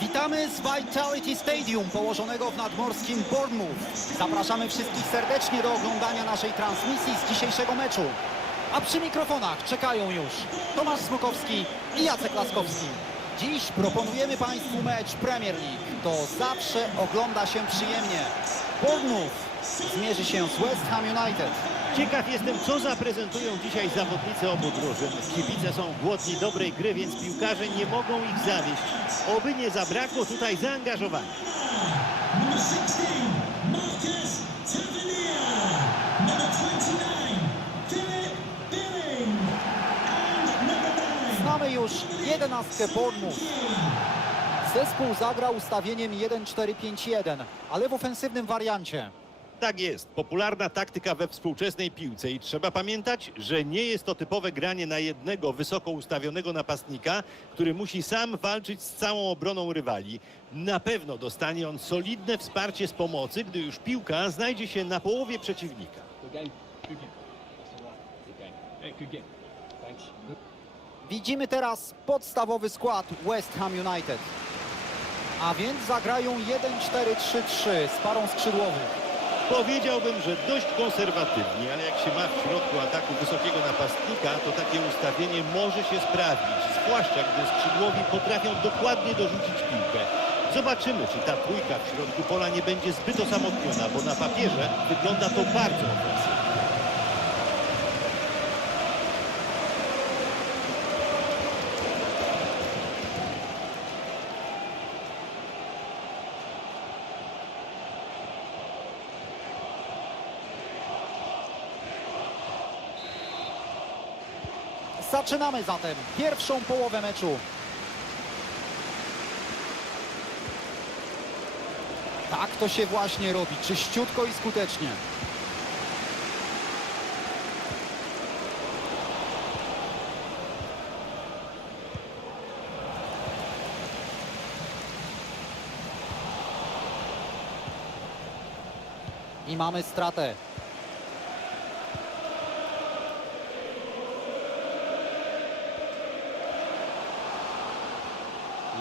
Witamy z Vitality Stadium położonego w nadmorskim Bournemouth. Zapraszamy wszystkich serdecznie do oglądania naszej transmisji z dzisiejszego meczu. A przy mikrofonach czekają już Tomasz Smokowski i Jacek Laskowski. Dziś proponujemy Państwu mecz Premier League. To zawsze ogląda się przyjemnie. Bournemouth zmierzy się z West Ham United. Ciekaw jestem, co zaprezentują dzisiaj zawodnicy obu drużyn. Kibice są głodni dobrej gry, więc piłkarze nie mogą ich zawieść. Oby nie zabrakło tutaj zaangażowania. Number 16, Marcus Tavernier. Number 29, Philip Billing. And number 9, Znamy już jedenastkę Bournemouth. Zespół zagrał ustawieniem 1-4-5-1, ale w ofensywnym wariancie. Tak jest, popularna taktyka we współczesnej piłce i trzeba pamiętać, że nie jest to typowe granie na jednego wysoko ustawionego napastnika, który musi sam walczyć z całą obroną rywali. Na pewno dostanie on solidne wsparcie z pomocy, gdy już piłka znajdzie się na połowie przeciwnika. Widzimy teraz podstawowy skład West Ham United. A więc zagrają 1-4-3-3 z parą skrzydłowych. Powiedziałbym, że dość konserwatywnie, ale jak się ma w środku ataku wysokiego napastnika, to takie ustawienie może się sprawdzić, zwłaszcza gdy skrzydłowi potrafią dokładnie dorzucić piłkę. Zobaczymy, czy ta trójka w środku pola nie będzie zbyt osamotniona, bo na papierze wygląda to bardzo ofensywnie. Zaczynamy zatem pierwszą połowę meczu. Tak to się właśnie robi, czyściutko i skutecznie. I mamy stratę.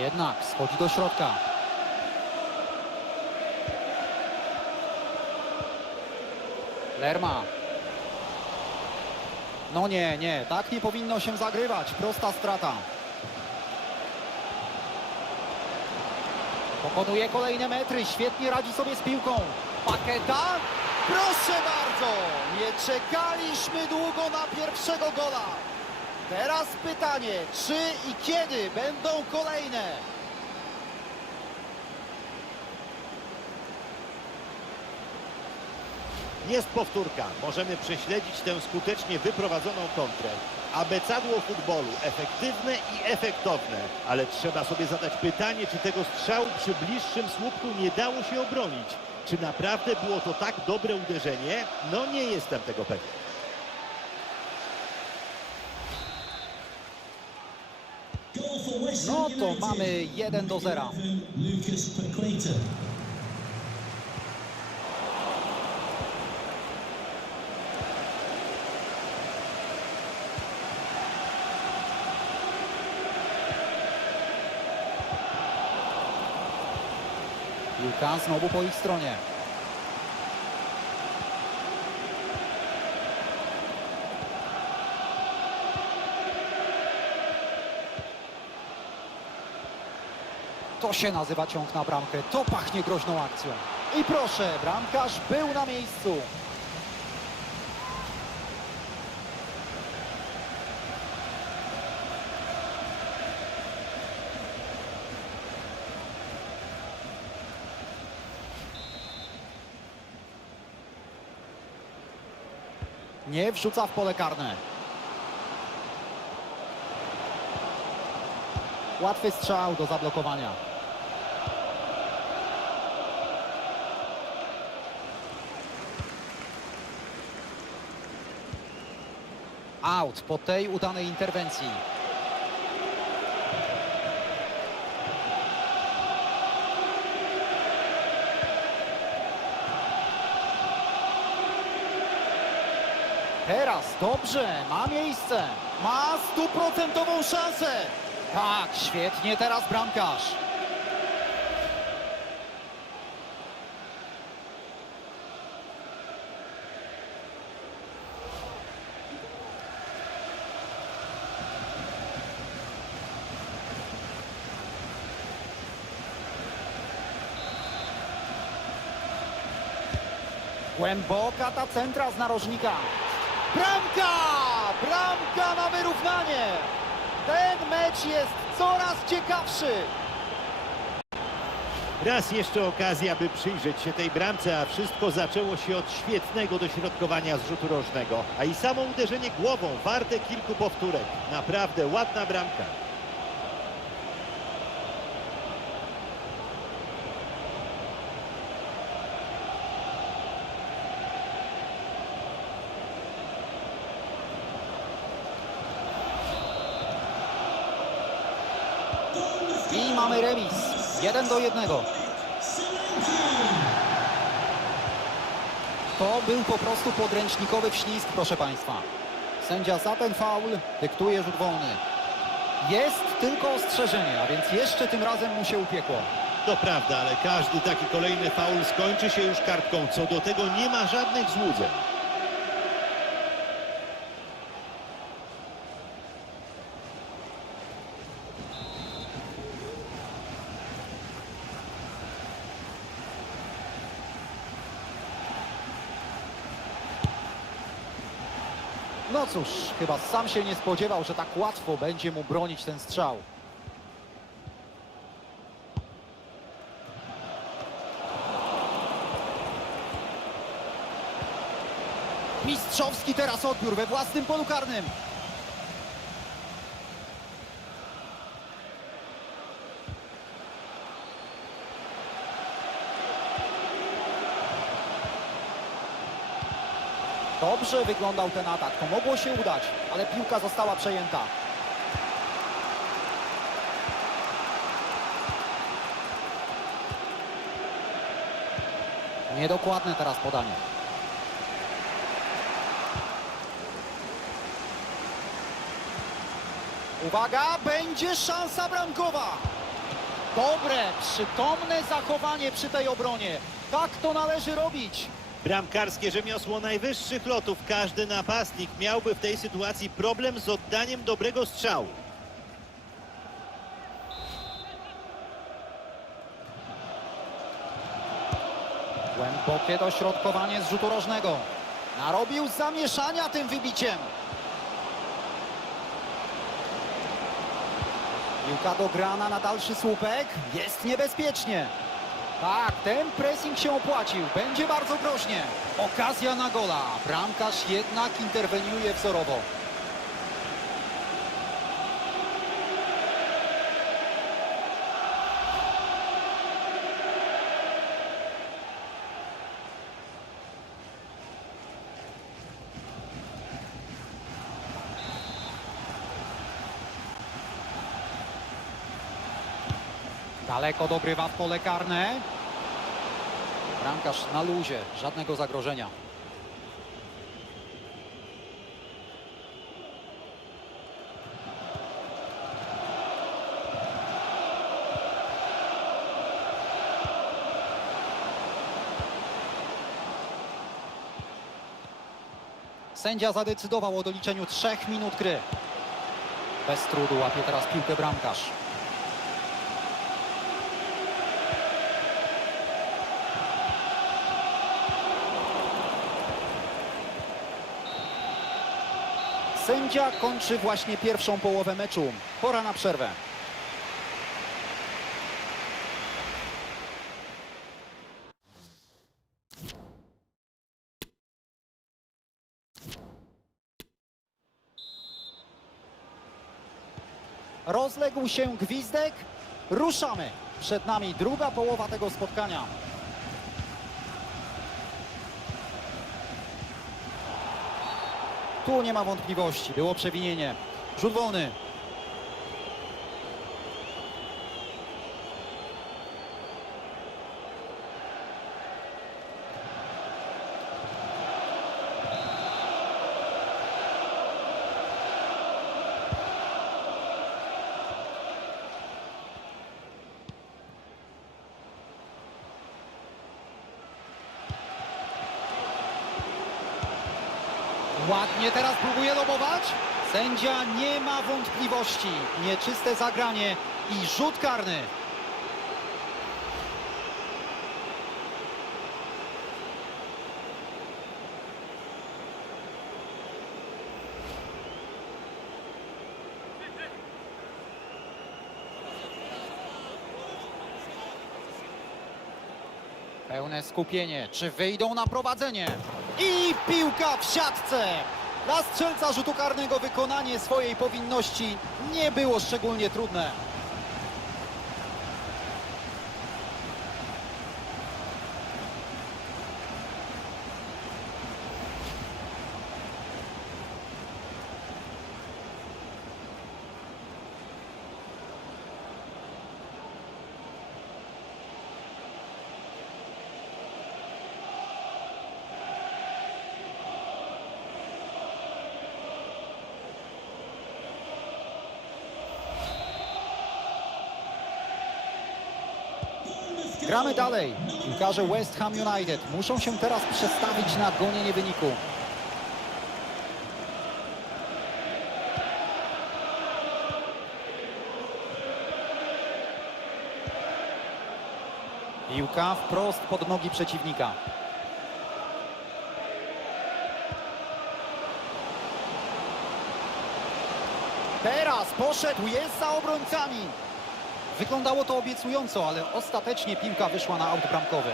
Jednak schodzi do środka. Lerma. No nie, nie, tak nie powinno się zagrywać. Prosta strata. Pokonuje kolejne metry, świetnie radzi sobie z piłką. Paketa? Proszę bardzo! Nie czekaliśmy długo na pierwszego gola. Teraz pytanie, czy i kiedy będą kolejne? Jest powtórka. Możemy prześledzić tę skutecznie wyprowadzoną kontrę. Abecadło futbolu. Efektywne i efektowne. Ale trzeba sobie zadać pytanie, czy tego strzału przy bliższym słupku nie dało się obronić. Czy naprawdę było to tak dobre uderzenie? No nie jestem tego pewien. West No mamy 1 do 0. Lucas Paqueta. Piłka znowu po ich stronie. To się nazywa ciąg na bramkę. To pachnie groźną akcją. I proszę, bramkarz był na miejscu. Nie wrzuca w pole karne. Łatwy strzał do zablokowania. Out po tej udanej interwencji. Teraz dobrze, ma miejsce. Ma stuprocentową szansę. Tak, świetnie teraz bramkarz. Głęboka ta centra z narożnika. Bramka! Bramka na wyrównanie! Ten mecz jest coraz ciekawszy. Raz jeszcze okazja, by przyjrzeć się tej bramce, a wszystko zaczęło się od świetnego dośrodkowania z rzutu rożnego. A i samo uderzenie głową warte kilku powtórek. Naprawdę ładna bramka. I mamy remis. 1 do 1. To był po prostu podręcznikowy wślizg, proszę Państwa. Sędzia za ten faul dyktuje rzut wolny. Jest tylko ostrzeżenie, a więc jeszcze tym razem mu się upiekło. To prawda, ale każdy taki kolejny faul skończy się już kartką. Co do tego nie ma żadnych złudzeń. Cóż, chyba sam się nie spodziewał, że tak łatwo będzie mu bronić ten strzał. Mistrzowski teraz odbiór we własnym polu karnym. Dobrze wyglądał ten atak, to mogło się udać, ale piłka została przejęta. Niedokładne teraz podanie. Uwaga, będzie szansa bramkowa. Dobre, przytomne zachowanie przy tej obronie. Tak to należy robić. Bramkarskie rzemiosło najwyższych lotów. Każdy napastnik miałby w tej sytuacji problem z oddaniem dobrego strzału. Głębokie dośrodkowanie z rzutu rożnego. Narobił zamieszania tym wybiciem. Piłka dograna na dalszy słupek. Jest niebezpiecznie. Tak, ten pressing się opłacił. Będzie bardzo groźnie. Okazja na gola. Bramkarz jednak interweniuje wzorowo. Daleko dogrywa w pole karne. Bramkarz na luzie, żadnego zagrożenia. Sędzia zadecydował o doliczeniu trzech minut gry. Bez trudu łapie teraz piłkę bramkarz. Sędzia kończy właśnie pierwszą połowę meczu. Pora na przerwę. Rozległ się gwizdek. Ruszamy. Przed nami druga połowa tego spotkania. Tu nie ma wątpliwości, było przewinienie. Rzut wolny. Ładnie teraz próbuje lobować. Sędzia nie ma wątpliwości. Nieczyste zagranie i rzut karny. Pełne skupienie. Czy wyjdą na prowadzenie? I piłka w siatce. Dla strzelca rzutu karnego wykonanie swojej powinności nie było szczególnie trudne. Gramy dalej. Piłkarze West Ham United muszą się teraz przestawić na gonienie wyniku. Piłka wprost pod nogi przeciwnika. Teraz poszedł, jest za obrońcami. Wyglądało to obiecująco, ale ostatecznie piłka wyszła na aut bramkowy.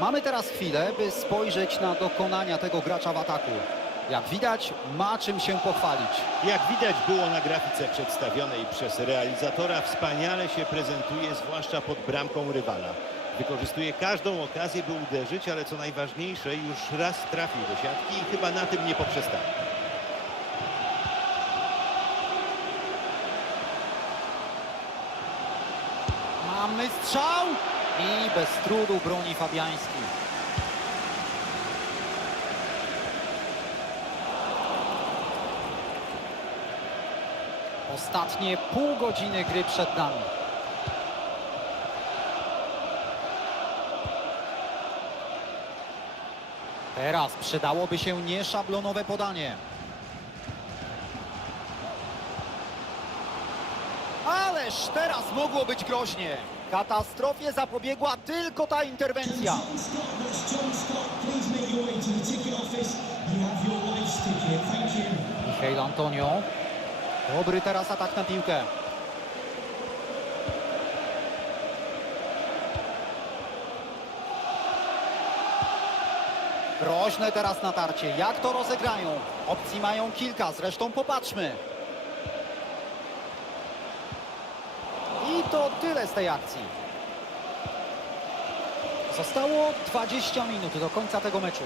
Mamy teraz chwilę, by spojrzeć na dokonania tego gracza w ataku. Jak widać, ma czym się pochwalić. Jak widać było na grafice przedstawionej przez realizatora, wspaniale się prezentuje, zwłaszcza pod bramką rywala. Wykorzystuje każdą okazję, by uderzyć, ale co najważniejsze, już raz trafił do siatki i chyba na tym nie poprzestał. Mamy strzał i bez trudu broni Fabiański. Ostatnie pół godziny gry przed nami. Teraz przydałoby się nieszablonowe podanie. Ależ teraz mogło być groźnie. Katastrofie zapobiegła tylko ta interwencja. Michael Antonio. Dobry teraz atak na piłkę. Groźne teraz natarcie. Jak to rozegrają? Opcji mają kilka, zresztą popatrzmy. I to tyle z tej akcji. Zostało 20 minut do końca tego meczu.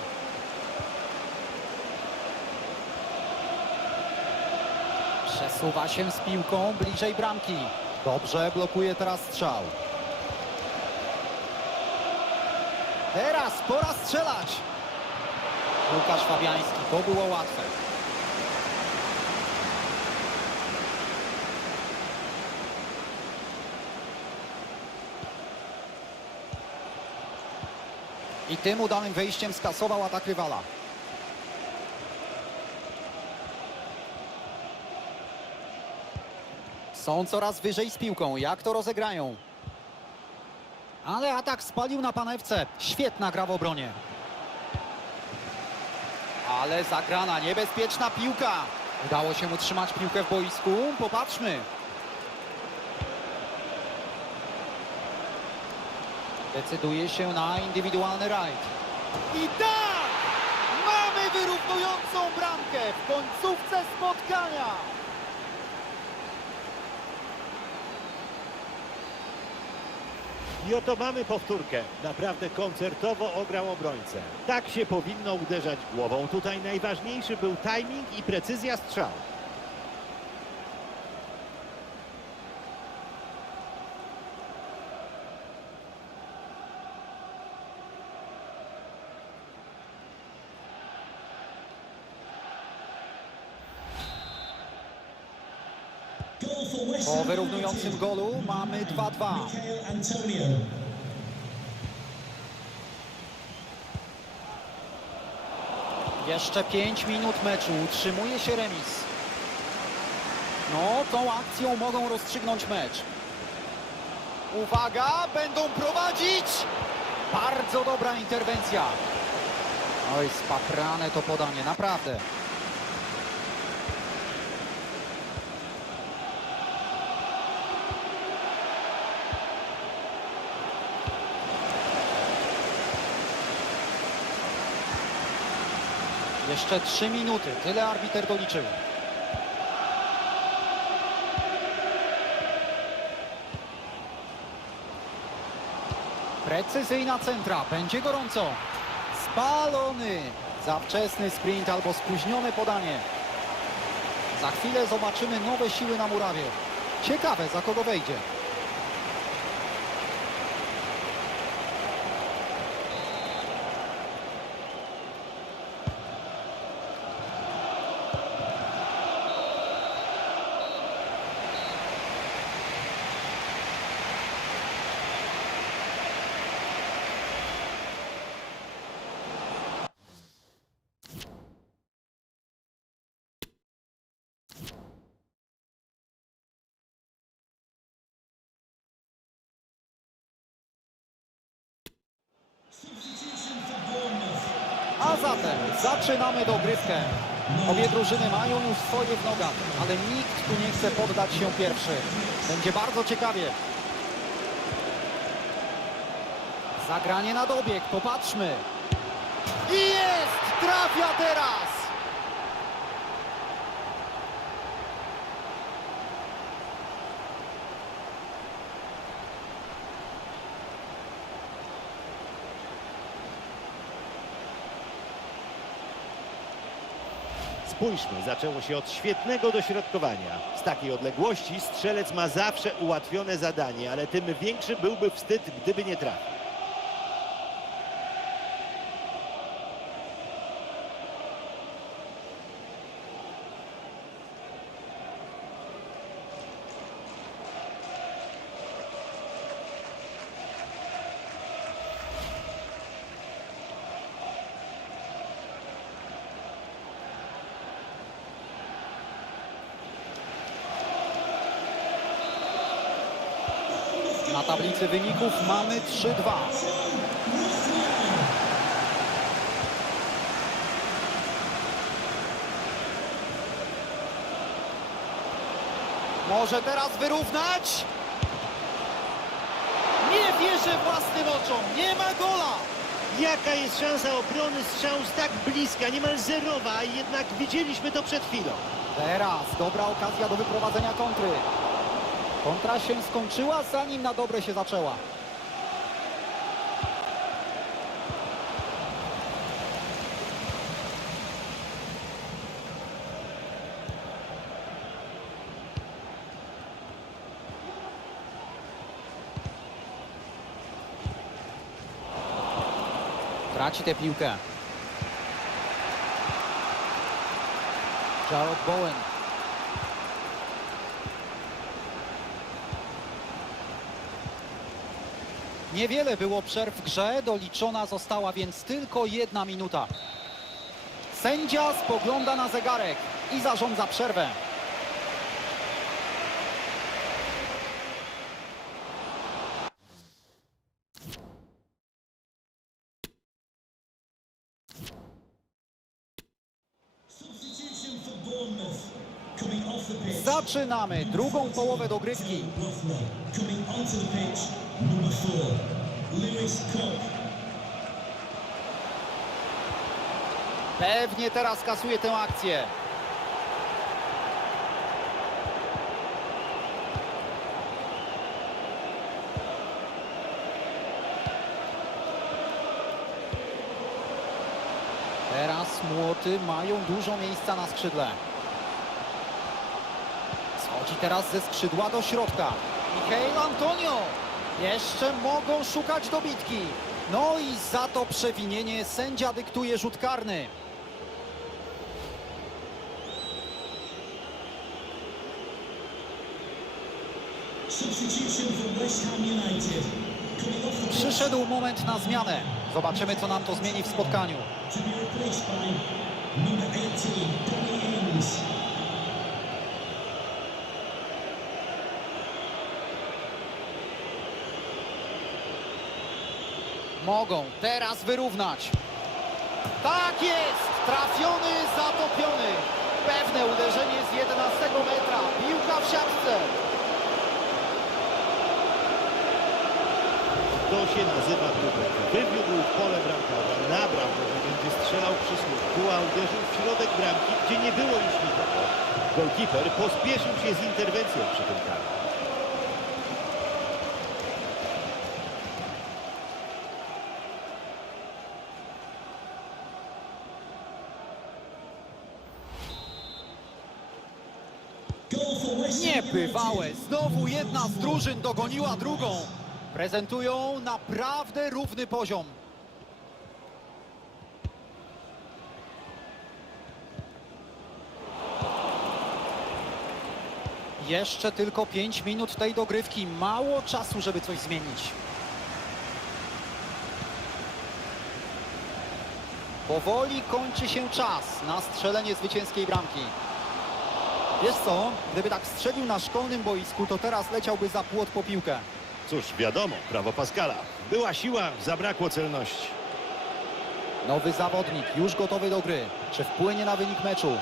Przesuwa się z piłką bliżej bramki. Dobrze, blokuje teraz strzał. Teraz pora strzelać. Łukasz Fabiański, to było łatwe. I tym udanym wejściem skasował atak rywala. Są coraz wyżej z piłką. Jak to rozegrają? Ale atak spalił na panewce. Świetna gra w obronie. Ale zagrana, niebezpieczna piłka. Udało się utrzymać piłkę w boisku. Popatrzmy. Decyduje się na indywidualny rajd. I tak! Mamy wyrównującą bramkę w końcówce spotkania. I oto mamy powtórkę. Naprawdę koncertowo ograł obrońcę. Tak się powinno uderzać głową. Tutaj najważniejszy był timing i precyzja strzału. Wyrównującym golu mamy 2-2. Michael Antonio. Jeszcze 5 minut meczu. Utrzymuje się remis. No, tą akcją mogą rozstrzygnąć mecz. Uwaga, będą prowadzić. Bardzo dobra interwencja. Oj, spaprane to podanie, naprawdę. Jeszcze 3 minuty, tyle arbiter doliczył. Precyzyjna centra, będzie gorąco. Spalony. Za wczesny sprint albo spóźnione podanie. Za chwilę zobaczymy nowe siły na murawie. Ciekawe, za kogo wejdzie. Zatem zaczynamy dogrywkę. Obie drużyny mają już swoje w nogach, ale nikt tu nie chce poddać się pierwszy. Będzie bardzo ciekawie. Zagranie na dobieg, popatrzmy. I jest! Trafia teraz! Spójrzmy, zaczęło się od świetnego dośrodkowania. Z takiej odległości strzelec ma zawsze ułatwione zadanie, ale tym większy byłby wstyd, gdyby nie trafił. Tablicy wyników mamy 3-2. Może teraz wyrównać? Nie wierzę własnym oczom, nie ma gola! Jaka jest szansa obrony strzału z tak bliska, niemal zerowa, a jednak widzieliśmy to przed chwilą. Teraz dobra okazja do wyprowadzenia kontry. Kontra się skończyła, zanim na dobre się zaczęła. Traci tę piłkę. Jarrod Bowen. Niewiele było przerw w grze, doliczona została więc tylko jedna minuta. Sędzia spogląda na zegarek i zarządza przerwę. Zaczynamy drugą połowę dogrywki. Pewnie teraz kasuje tę akcję. Teraz młoty mają dużo miejsca na skrzydle. Schodzi teraz ze skrzydła do środka. Michael Antonio. Jeszcze mogą szukać dobitki. No i za to przewinienie sędzia dyktuje rzut karny. Przyszedł moment na zmianę. Zobaczymy, co nam to zmieni w spotkaniu. Mogą teraz wyrównać. Tak jest! Trafiony, zatopiony. Pewne uderzenie z 11 metra. Piłka w siatce. To się nazywa tubek. Wywiódł pole bramkarza, nabrał, że będzie strzelał przy słupku, a uderzył w środek bramki, gdzie nie było już nikogo. Golkiper pospieszył się z interwencją przy tym karku. Goal for West Ham United. Niebywałe. Znowu jedna z drużyn dogoniła drugą. Prezentują naprawdę równy poziom. Jeszcze tylko 5 minut tej dogrywki. Mało czasu, żeby coś zmienić. Powoli kończy się czas na strzelenie zwycięskiej bramki. Wiesz co, gdyby tak strzelił na szkolnym boisku, to teraz leciałby za płot po piłkę. Cóż, wiadomo, prawo Pascala. Była siła, zabrakło celności. Nowy zawodnik, już gotowy do gry. Czy wpłynie na wynik meczu?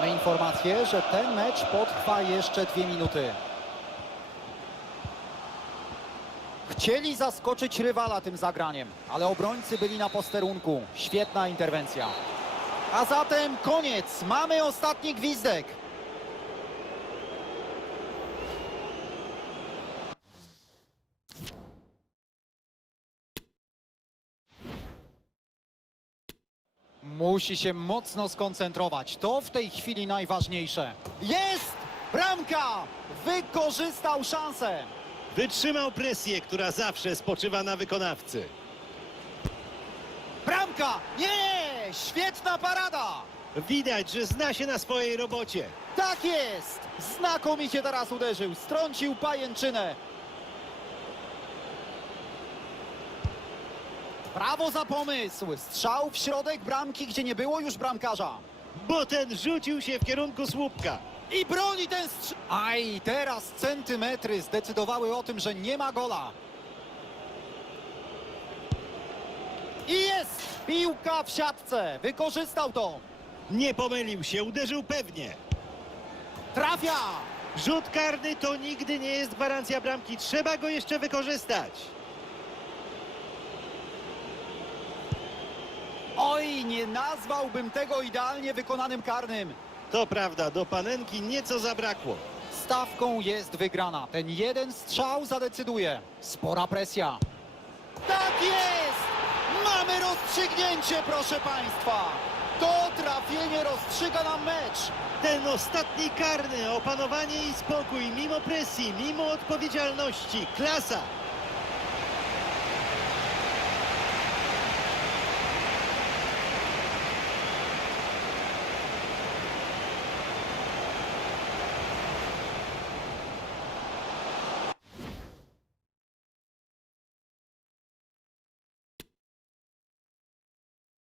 Mamy informację, że ten mecz potrwa jeszcze dwie minuty. Chcieli zaskoczyć rywala tym zagraniem, ale obrońcy byli na posterunku. Świetna interwencja. A zatem koniec. Mamy ostatni gwizdek. Musi się mocno skoncentrować. To w tej chwili najważniejsze. Jest! Bramka! Wykorzystał szansę. Wytrzymał presję, która zawsze spoczywa na wykonawcy. Bramka! Nie! Świetna parada! Widać, że zna się na swojej robocie. Tak jest! Znakomicie teraz uderzył, strącił pajęczynę. Brawo za pomysł! Strzał w środek bramki, gdzie nie było już bramkarza. Bo ten rzucił się w kierunku słupka. I broni ten strzał. Aj, teraz centymetry zdecydowały o tym, że nie ma gola. I jest! Piłka w siatce. Wykorzystał to. Nie pomylił się, uderzył pewnie. Trafia! Rzut karny to nigdy nie jest gwarancja bramki. Trzeba go jeszcze wykorzystać. Nie nazwałbym tego idealnie wykonanym karnym. To prawda, do panenki nieco zabrakło. Stawką jest wygrana. Ten jeden strzał zadecyduje. Spora presja. Tak jest! Mamy rozstrzygnięcie, proszę Państwa. To trafienie rozstrzyga nam mecz. Ten ostatni karny, opanowanie i spokój, mimo presji, mimo odpowiedzialności. Klasa.